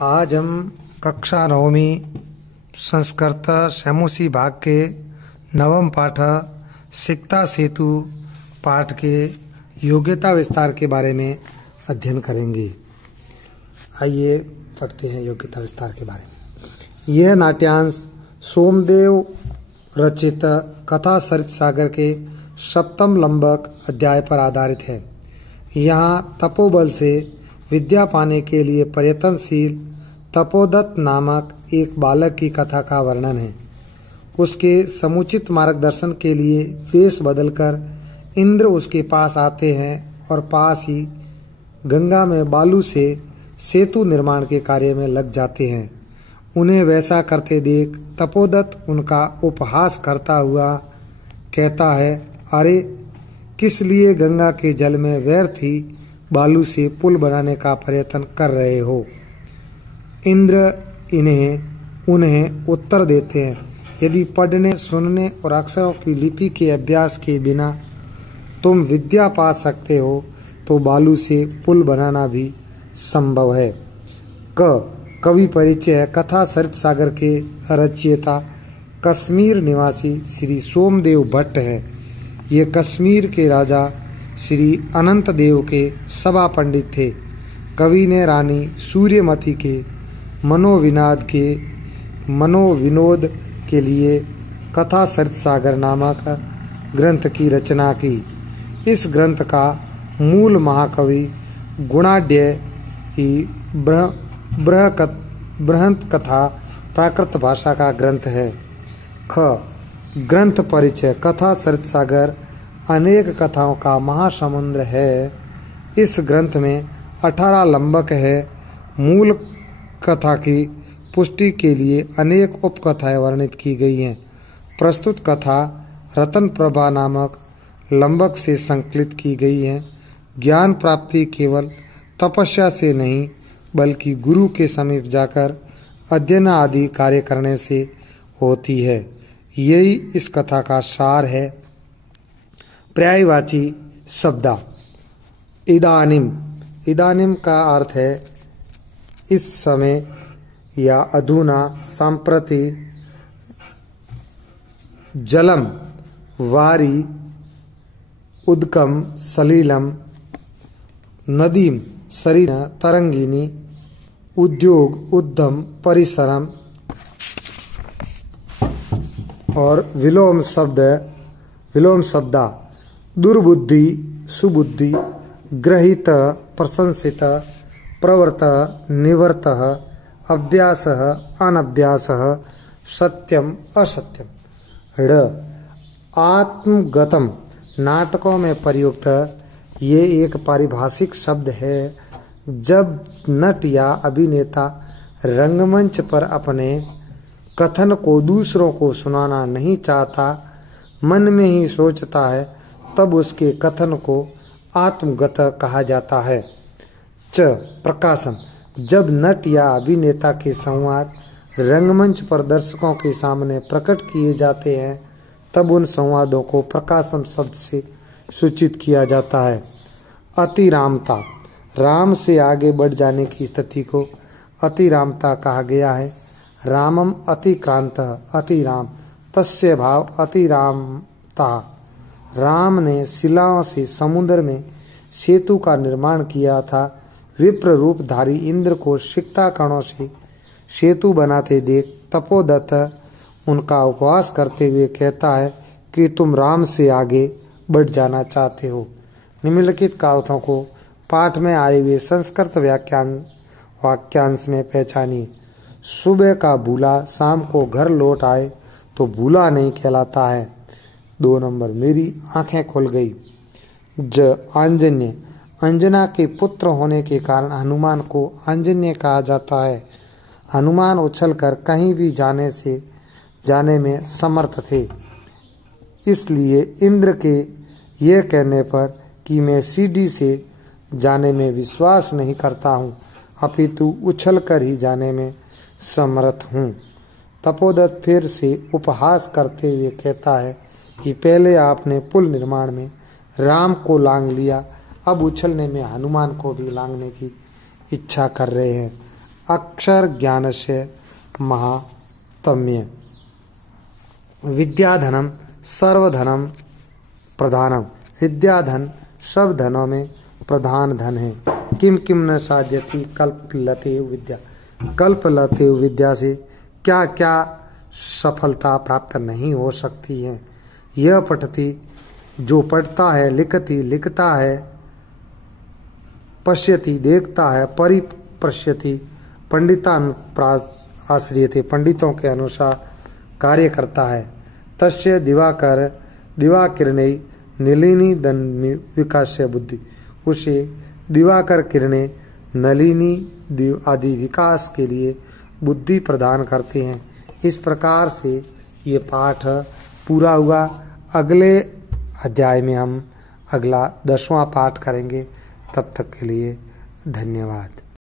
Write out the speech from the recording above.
आज हम कक्षा 9वीं संस्कृत शैमोसी भाग के नवम पाठ सिकता सेतु पाठ के योग्यता विस्तार के बारे में अध्ययन करेंगे। आइए पढ़ते हैं योग्यता विस्तार के बारे में। यह नाट्यांश सोमदेव रचित कथा सरित सागर के सप्तम लंबक अध्याय पर आधारित है। यहाँ तपोबल से विद्या पाने के लिए प्रयत्नशील तपोदत्त नामक एक बालक की कथा का वर्णन है। उसके समुचित मार्गदर्शन के लिए वेश बदलकर इंद्र उसके पास आते हैं और पास ही गंगा में बालू से सेतु निर्माण के कार्य में लग जाते हैं। उन्हें वैसा करते देख तपोदत्त उनका उपहास करता हुआ कहता है, अरे किस लिए गंगा के जल में व्यर्थ ही बालू से पुल बनाने का प्रयत्न कर रहे हो। इंद्र उन्हें उत्तर देते हैं, यदि पढ़ने सुनने और अक्षरों की लिपि के अभ्यास के बिना तुम विद्या पा सकते हो तो बालू से पुल बनाना भी संभव है। कवि परिचय है। कथा सरित सागर के रचयिता कश्मीर निवासी श्री सोमदेव भट्ट है। ये कश्मीर के राजा श्री अनंत देव के सभा पंडित थे। कवि ने रानी सूर्यमती के मनोविनोद के लिए कथा सरित सागर नामक ग्रंथ की रचना की। इस ग्रंथ का मूल महाकवि गुणाढ्य ही बृहत कथा प्राकृत भाषा का ग्रंथ है। ग्रंथ परिचय। कथा सरित सागर अनेक कथाओं का महासमुद्र है। इस ग्रंथ में 18 लंबक है। मूल कथा की पुष्टि के लिए अनेक उपकथाएं वर्णित की गई हैं। प्रस्तुत कथा रतन प्रभा नामक लंबक से संकलित की गई है। ज्ञान प्राप्ति केवल तपस्या से नहीं बल्कि गुरु के समीप जाकर अध्ययन आदि कार्य करने से होती है। यही इस कथा का सार है। पर्यायवाची शब्दा। इदानीम का अर्थ है इस समय या अधुना, संप्रति, जलम, वारी, उदकम, सलीलम, नदीम, सरीना, तरंगिनी, उद्योग, उद्यम, परिसरम और विलोम शब्दा। दुर्बुद्धि, सुबुद्धि, ग्रहित, प्रशंसित, प्रवर्त, निवर्त, अभ्यास, अनभ्यास, सत्यम, असत्यम। आत्मगतम नाटकों में प्रयुक्त ये एक पारिभाषिक शब्द है। जब नट या अभिनेता रंगमंच पर अपने कथन को दूसरों को सुनाना नहीं चाहता, मन में ही सोचता है, तब उसके कथन को आत्मगत कहा जाता है। प्रकाशन। जब नट या अभिनेता के संवाद रंगमंच पर दर्शकों के सामने प्रकट किए जाते हैं, तब उन संवादों को प्रकाशन शब्द से सूचित किया जाता है। अतिरामता। राम से आगे बढ़ जाने की स्थिति को अतिरामता कहा गया है। रामम अतिक्रांत अतिराम तस्य भाव अतिरामता। राम ने शिलाओं से समुद्र में सेतु का निर्माण किया था। विप्र रूपधारी इंद्र को सिकता कणों से सेतु बनाते देख तपोदत्त उनका उपवास करते हुए कहता है कि तुम राम से आगे बढ़ जाना चाहते हो। निम्नलिखित कहावतों को पाठ में आए हुए संस्कृत वाक्यांश में पहचानिए। सुबह का भूला शाम को घर लौट आए तो भूला नहीं कहलाता है। 2 नंबर, मेरी आंखें खुल गई। आंजन्य। अंजना के पुत्र होने के कारण हनुमान को आंजन्य कहा जाता है। हनुमान उछलकर कहीं भी जाने में समर्थ थे। इसलिए इंद्र के यह कहने पर कि मैं सीढ़ी से जाने में विश्वास नहीं करता हूँ, अपितु उछलकर ही जाने में समर्थ हूँ। तपोदत्त फिर से उपहास करते हुए कहता है कि पहले आपने पुल निर्माण में राम को लांग लिया, अब उछलने में हनुमान को भी लांघने की इच्छा कर रहे हैं। अक्षर ज्ञानस्य महात्म्य। विद्याधनम सर्वधनम प्रधानम। विद्याधन सब धनों में प्रधान धन है। किम किम न साध्यति कल्पलते विद्या। कल्पलते विद्या से क्या क्या सफलता प्राप्त नहीं हो सकती है। यह पठती जो पढ़ता है, लिखती लिखता है, पश्यति देखता है, परिपश्यति पंडितानुप्रास आश्रियते पंडितों के अनुसार कार्य करता है। तस्य दिवाकर दिवाकिरणे नलिनी दन्मी विकास्य बुद्धि। उसे दिवाकर किरणें नलिनी आदि विकास के लिए बुद्धि प्रदान करते हैं। इस प्रकार से ये पाठ पूरा हुआ। अगले अध्याय में हम अगला 10वां पाठ करेंगे। तब तक के लिए धन्यवाद।